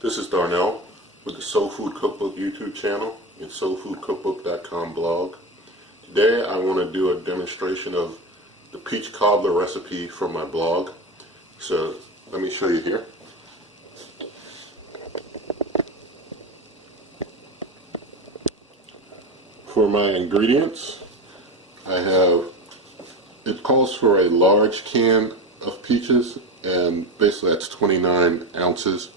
This is Darnell with the Soul Food Cookbook YouTube channel and soulfoodcookbook.com blog. Today I want to do a demonstration of the peach cobbler recipe from my blog. So let me show you here. For my ingredients, it calls for a large can of peaches, and basically that's 29 ounces.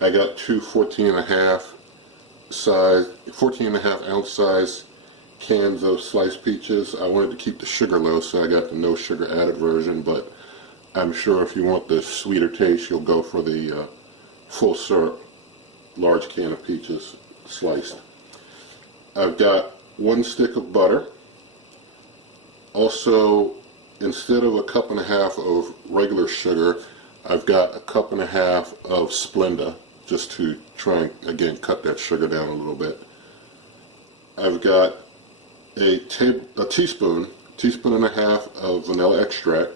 I got two 14.5 ounce size cans of sliced peaches. I wanted to keep the sugar low, so I got the no sugar added version, but I'm sure if you want the sweeter taste, you'll go for the full syrup large can of peaches sliced. I've got 1 stick of butter. Also, instead of a 1.5 cups of regular sugar, I've got a 1.5 cups of Splenda, just to try and again cut that sugar down a little bit. I've got a teaspoon and a half of vanilla extract,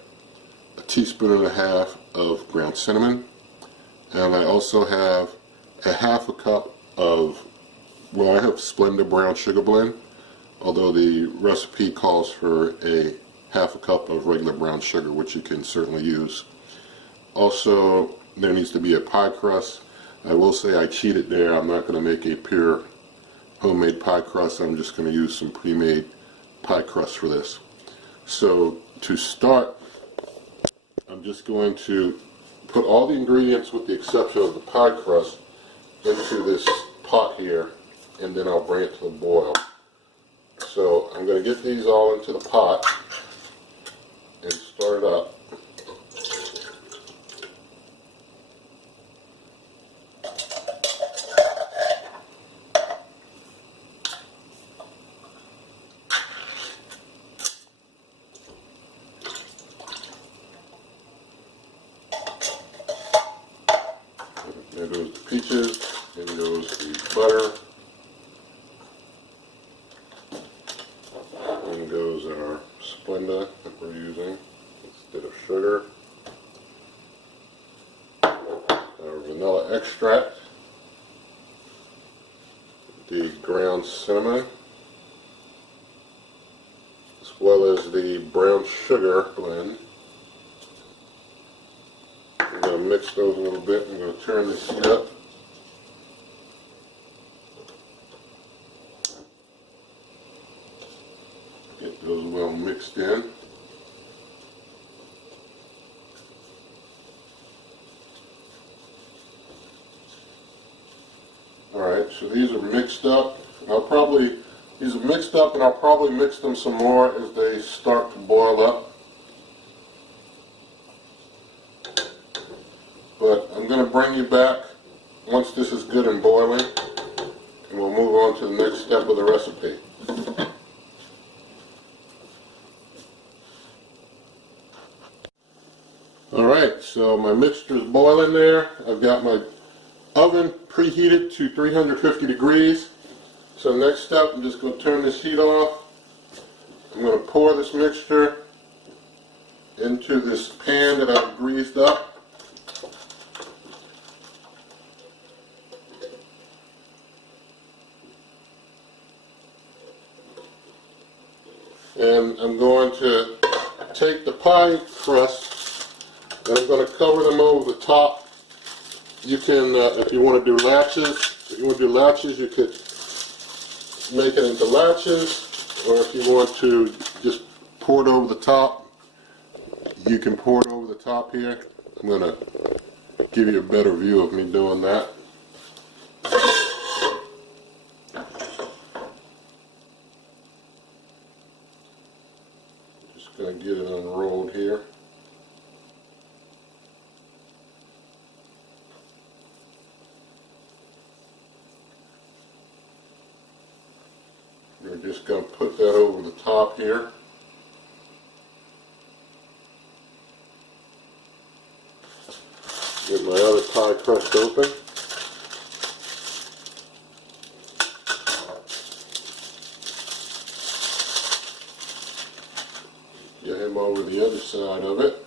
a teaspoon and a half of ground cinnamon, and I also have a 1/2 cup of, well, I have Splenda brown sugar blend, although the recipe calls for a 1/2 cup of regular brown sugar, which you can certainly use. Also, there needs to be a pie crust. I will say I cheated there. I'm not going to make a pure homemade pie crust. I'm just going to use some pre-made pie crust for this. So to start, I'm just going to put all the ingredients with the exception of the pie crust into this pot here, and then I'll bring it to a boil. So I'm going to get these all into the pot and start it up. There goes the peaches, and goes the butter, and goes our Splenda that we're using instead of sugar, our vanilla extract, the ground cinnamon, as well as the brown sugar blend. I'm going to mix those a little bit. I'm going to turn this heat up. Get those well mixed in. Alright, so these are mixed up. These are mixed up, and I'll probably mix them some more as they start to boil up. But I'm going to bring you back once this is good and boiling, and we'll move on to the next step of the recipe. Alright, so my mixture is boiling there. I've got my oven preheated to 350 degrees. So next step, I'm just going to turn this heat off. I'm going to pour this mixture into this pan that I've greased up. And I'm going to take the pie crust and I'm going to cover them over the top. You can, if you want to do latches, you could make it into latches, or if you want to just pour it over the top, you can pour it over the top here. I'm going to give you a better view of me doing that. Going to get it unrolled here. We're just going to put that over the top here. Get my other pie crust open. Get him over the other side of it.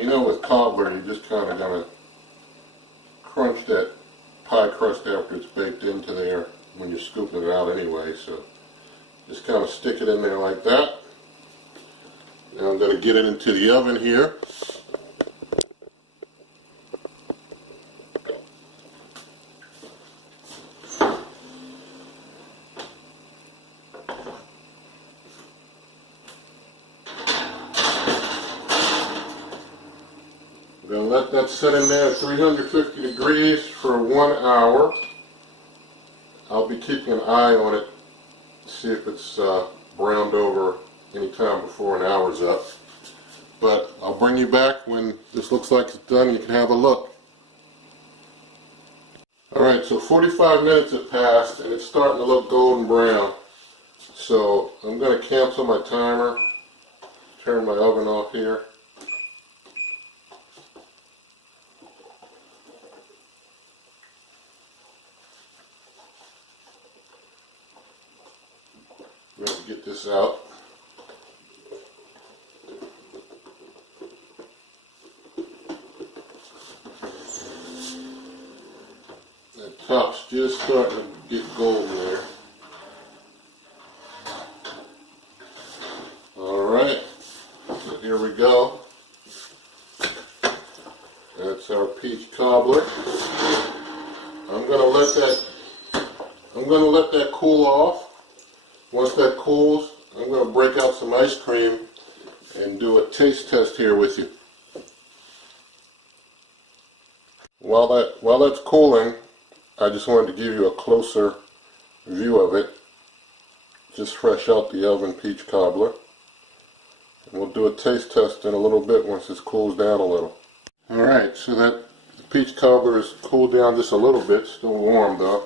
you know, with cobbler, you're just kind of going to crunch that pie crust after it's baked into there when you're scooping it out anyway. So just kind of stick it in there like that. Now I'm going to get it into the oven here. I'm going to let that sit in there at 350 degrees for 1 hour. I'll be keeping an eye on it, see if it's browned over any time before an hour's up. But I'll bring you back when this looks like it's done and you can have a look. Alright, so 45 minutes have passed and it's starting to look golden brown. So I'm going to cancel my timer, turn my oven off here. I'm going to get this out. The top's just starting to get golden there. Alright, so here we go. That's our peach cobbler. I'm going to let that cool off. Once that cools, I'm going to break out some ice cream and do a taste test here with you. While that's cooling, I just wanted to give you a closer view of it. Just fresh out the oven peach cobbler. And we'll do a taste test in a little bit once this cools down a little. Alright, so that the peach cobbler is cooled down just a little bit, still warm though.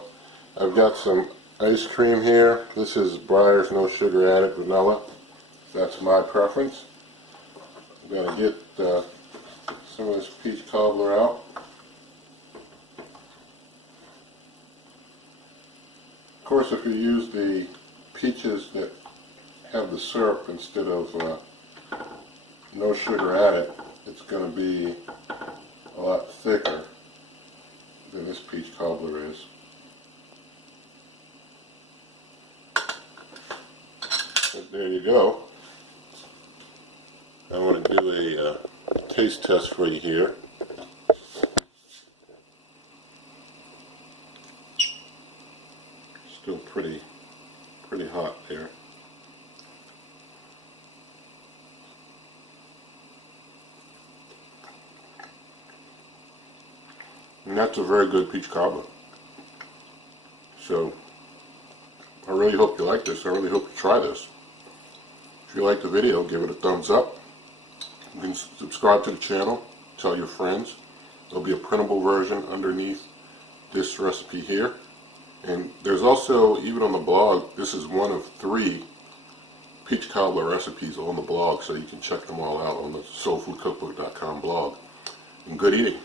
I've got some ice cream here. This is Breyer's no sugar added vanilla. That's my preference. I'm going to get some of this peach cobbler out. Of course, if you use the peaches that have the syrup instead of no sugar added, it's going to be a lot thicker than this peach cobbler is. There you go. I want to do a taste test for you here. Still pretty hot there. And that's a very good peach cobbler. So I really hope you like this. I really hope you try this. If you like the video, give it a thumbs up. You can subscribe to the channel, tell your friends. There'll be a printable version underneath this recipe here. And there's also, even on the blog, this is one of 3 peach cobbler recipes on the blog, so you can check them all out on the soulfoodcookbook.com blog. And good eating.